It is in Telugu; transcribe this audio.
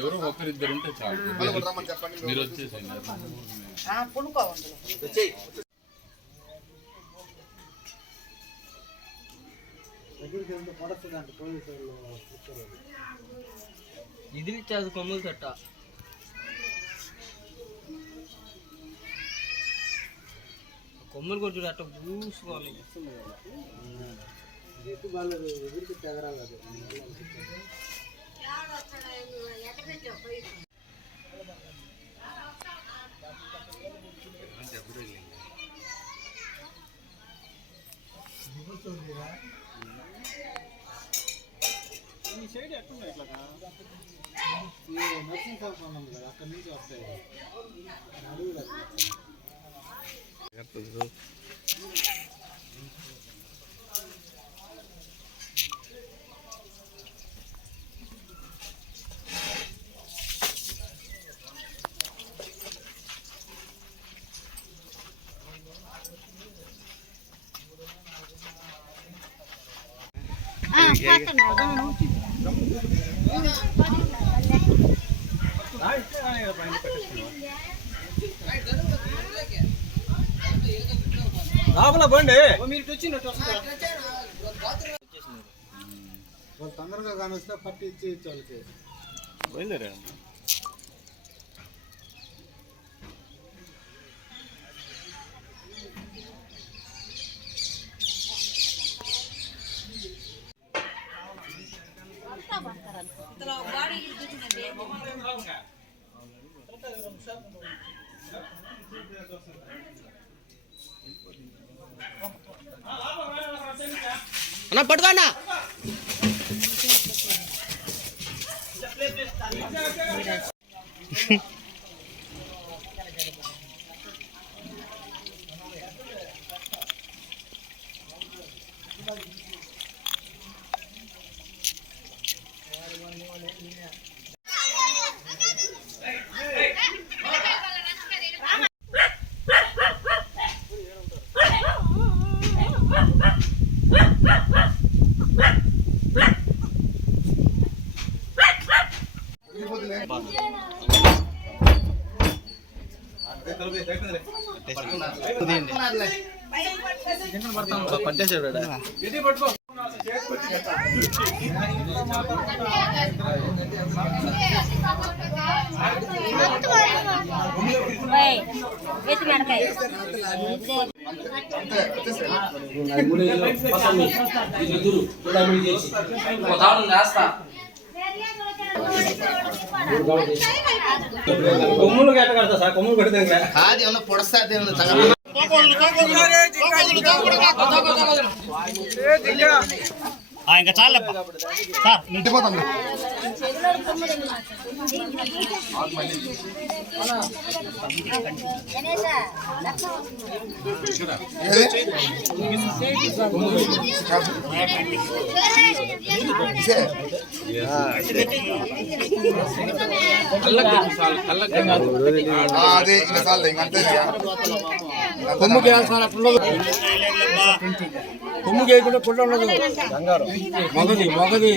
ఎవరో ఒకరిద్దరు ఉంటే చాలు. మీరు వచ్చేసేయండి. ఇది ఇచ్చేది కొమ్ములు తట్ట కొమ్ములు కొట్టుడు అట్ట పూసుకోవాలి. ఎదురుకి తెగరాలి. ఈ సైడ్ ఎట్లుంది ఇట్లాగా నర్సింగ్ షాప్ ఉన్నాం కదా, అక్కడి నుంచి వస్తాయి. లోపల బండి మీరు వచ్చినట్టు వాళ్ళు తొందరగా కానొస్తే పట్టి ఇచ్చి వాళ్ళకి బయలుదేరా. అన్నా పట్టుకోన్నా పట్టేసాడు. కొమ్ములు గట్ట కడతా సార్, కొమ్ములు పెడితే అది ఏమన్నా పొడస్తాది ఇంకా చాలా సార్ నిండిపోతాం. అదే ఇంకా చాలు ఇంకంతే. కొమ్ముకి కొమ్ము చేయకుండా పుల్ల ఉండదు. మొగది మొగది